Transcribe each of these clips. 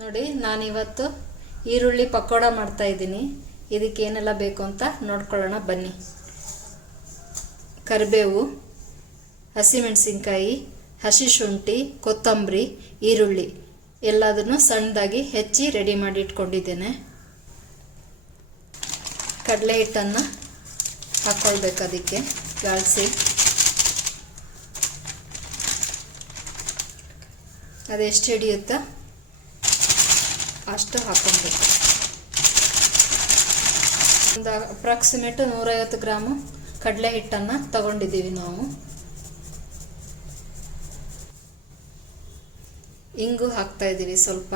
ನೋಡಿ, ನಾನಿವತ್ತು ಈರುಳ್ಳಿ ಪಕೋಡ ಮಾಡ್ತಾ ಇದ್ದೀನಿ. ಇದಕ್ಕೆ ಏನೆಲ್ಲ ಬೇಕು ಅಂತ ನೋಡ್ಕೊಳ್ಳೋಣ ಬನ್ನಿ. ಕರಿಬೇವು, ಹಸಿಮೆಣಸಿನ್ಕಾಯಿ, ಹಸಿ ಶುಂಠಿ, ಕೊತ್ತಂಬರಿ, ಈರುಳ್ಳಿ ಎಲ್ಲದನ್ನು ಸಣ್ಣದಾಗಿ ಹೆಚ್ಚಿ ರೆಡಿ ಮಾಡಿ ಇಟ್ಕೊಂಡಿದ್ದೇನೆ. ಕಡಲೆ ಹಿಟ್ಟನ್ನು ಹಾಕ್ಕೊಳ್ಬೇಕು, ಅದಕ್ಕೆ ಗಾಳಿಸಿ ಅದೆಷ್ಟು ಹಿಡಿಯುತ್ತಾ ಅಷ್ಟು ಹಾಕ್ಕೊಳ್ಬೇಕು. ಒಂದು ಅಪ್ರಾಕ್ಸಿಮೇಟ್ 150 ಗ್ರಾಮು ಕಡಲೆ ಹಿಟ್ಟನ್ನು ತಗೊಂಡಿದ್ದೀವಿ ನಾವು. ಇಂಗು ಹಾಕ್ತಾ ಇದ್ದೀವಿ ಸ್ವಲ್ಪ,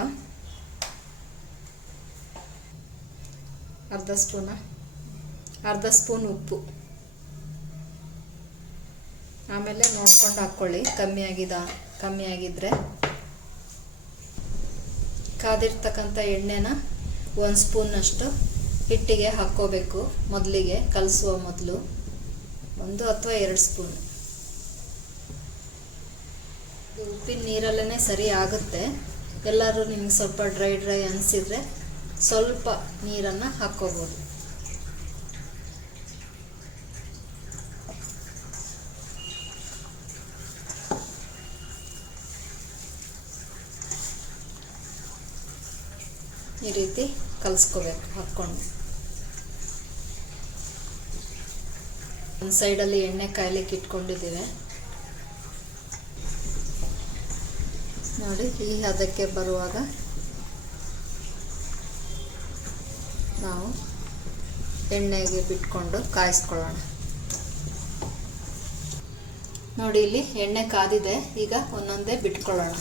ಅರ್ಧ ಸ್ಪೂನ್ ಉಪ್ಪು. ಆಮೇಲೆ ನೋಡ್ಕೊಂಡು ಹಾಕ್ಕೊಳ್ಳಿ, ಕಮ್ಮಿ ಆಗಿದ್ರೆ. ಕಾದಿರ್ತಕ್ಕಂಥ ಎಣ್ಣೆನ 1 ಸ್ಪೂನಷ್ಟು ಹಿಟ್ಟಿಗೆ ಹಾಕ್ಕೋಬೇಕು. ಮೊದಲಿಗೆ ಕಲಸುವ ಮೊದಲು 1 ಅಥವಾ 2 ಸ್ಪೂನ್. ಉಪ್ಪಿನ ನೀರಲ್ಲೇ ಸರಿ ಆಗುತ್ತೆ. ಎಲ್ಲರೂ ನಿಮ್ಗೆ ಸ್ವಲ್ಪ ಡ್ರೈ ಅನಿಸಿದರೆ ಸ್ವಲ್ಪ ನೀರನ್ನು ಹಾಕ್ಕೋಬೋದು. ಈ ರೀತಿ ಕಲಿಸ್ಕೋಬೇಕು ಹಾಕ್ಕೊಂಡು. ಒಂದು ಸೈಡಲ್ಲಿ ಎಣ್ಣೆ ಕಾಯ್ಲಿಕ್ಕೆ ಇಟ್ಕೊಂಡಿದ್ದೀವಿ ನೋಡಿ. ಈ ಹದಕ್ಕೆ ಬರುವಾಗ ನಾವು ಎಣ್ಣೆಗೆ ಬಿಟ್ಕೊಂಡು ಕಾಯಿಸ್ಕೊಳ್ಳೋಣ. ನೋಡಿ, ಇಲ್ಲಿ ಎಣ್ಣೆ ಕಾದಿದೆ. ಈಗ ಒಂದೊಂದೇ ಬಿಟ್ಕೊಳ್ಳೋಣ.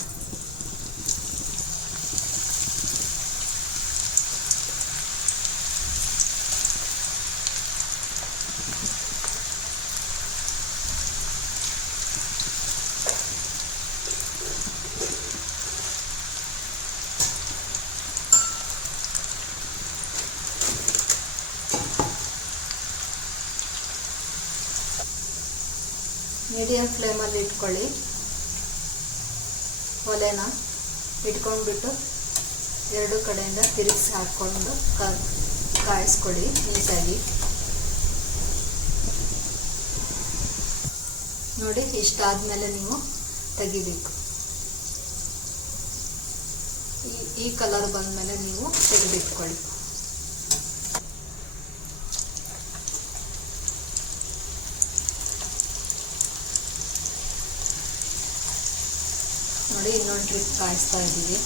ಮೀಡಿಯಂ ಫ್ಲೇಮಲ್ಲಿ ಇಟ್ಕೊಳ್ಳಿ. ಒಲೆನ ಇಟ್ಕೊಂಡ್ಬಿಟ್ಟು 2 ಕಡೆಯಿಂದ ತಿರುಗಿಸಿ ಹಾಕ್ಕೊಂಡು ಕಾಯಿಸ್ಕೊಳ್ಳಿ ನೀಟಾಗಿ. ನೋಡಿ, ಇಷ್ಟಾದ್ಮೇಲೆ ನೀವು ತೆಗಿಬೇಕು. ಈ ಕಲರ್ ಬಂದಮೇಲೆ ನೀವು ತೆಗೆದಿಟ್ಕೊಳ್ಳಿ. ನೋಡಿ, ಇನ್ನೊಂದು ಟ್ರಿಪ್ ಕಾಯಿಸ್ತಾ ಇದ್ದೀವಿ.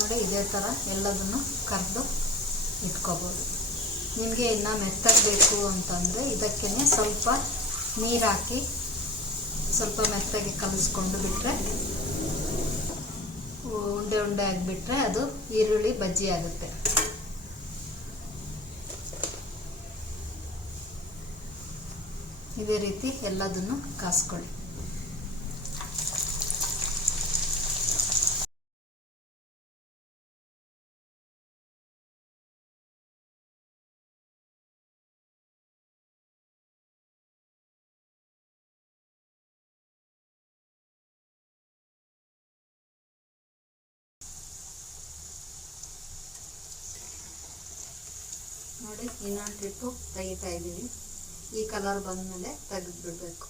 ನೋಡಿ, ಇದೇ ಥರ ಎಲ್ಲದನ್ನು ಕರೆದು ಇಟ್ಕೋಬೋದು. ನಿಮಗೆ ಇನ್ನು ಮೆತ್ತಗಬೇಕು ಅಂತಂದರೆ ಇದಕ್ಕೇ ಸ್ವಲ್ಪ ನೀರು ಹಾಕಿ ಸ್ವಲ್ಪ ಮೆತ್ತಗೆ ಕಲಿಸ್ಕೊಂಡು ಬಿಟ್ಟರೆ, ಉಂಡೆ ಆಗಿಬಿಟ್ರೆ ಅದು ಈರುಳ್ಳಿ ಬಜ್ಜಿ ಆಗುತ್ತೆ. ಇದೇ ರೀತಿ ಎಲ್ಲದನ್ನು ಕಾಸ್ಕೊಳ್ಳಿ. ನೋಡಿ, ಇನ್ನೊಂದು ಟ್ರಿಪ್ಪು ತೆಗಿತಾ ಇದ್ದೀವಿ. ಈ ಕಲರ್ ಬಂದಮೇಲೆ ತೆಗೆದುಬಿಡ್ಬೇಕು.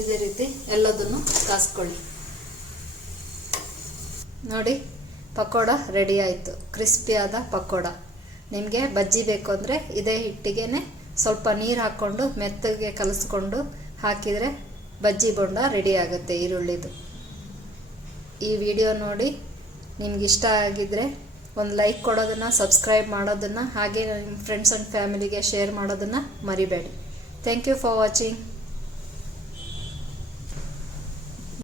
ಇದೇ ರೀತಿ ಎಲ್ಲದನ್ನು ಕಾಸ್ಕೊಳ್ಳಿ. ನೋಡಿ, ಪಕೋಡ ರೆಡಿ ಆಯಿತು. ಕ್ರಿಸ್ಪಿಯಾದ ಪಕೋಡ. ನಿಮಗೆ ಬಜ್ಜಿ ಬೇಕು ಅಂದರೆ ಇದೇ ಹಿಟ್ಟಿಗೆ ಸ್ವಲ್ಪ ನೀರು ಹಾಕ್ಕೊಂಡು ಮೆತ್ತಗೆ ಕಲಿಸ್ಕೊಂಡು ಹಾಕಿದರೆ ಬಜ್ಜಿ ಬೋಂಡ ರೆಡಿ ಆಗುತ್ತೆ ಈರುಳ್ಳಿದು. ಈ ವಿಡಿಯೋ ನೋಡಿ ನಿಮ್ಗೆ ಇಷ್ಟ ಆಗಿದ್ದರೆ ಒಂದು ಲೈಕ್ ಕೊಡೋದನ್ನು, ಸಬ್ಸ್ಕ್ರೈಬ್ ಮಾಡೋದನ್ನು, ಹಾಗೆ ನಿಮ್ಮ ಫ್ರೆಂಡ್ಸ್ ಆ್ಯಂಡ್ ಫ್ಯಾಮಿಲಿಗೆ ಶೇರ್ ಮಾಡೋದನ್ನು ಮರಿಬೇಡಿ. Thank you for watching.